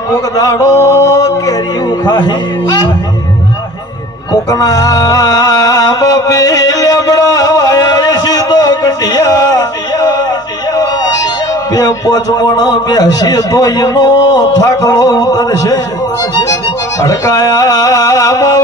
કોક દાડો કેરીયું ખાહી કોકના બપી લેબડા વાયા સીધો કટિયા બે પોચવણ બેસી તો એનો થાકલો ઉતરશે અડકાયા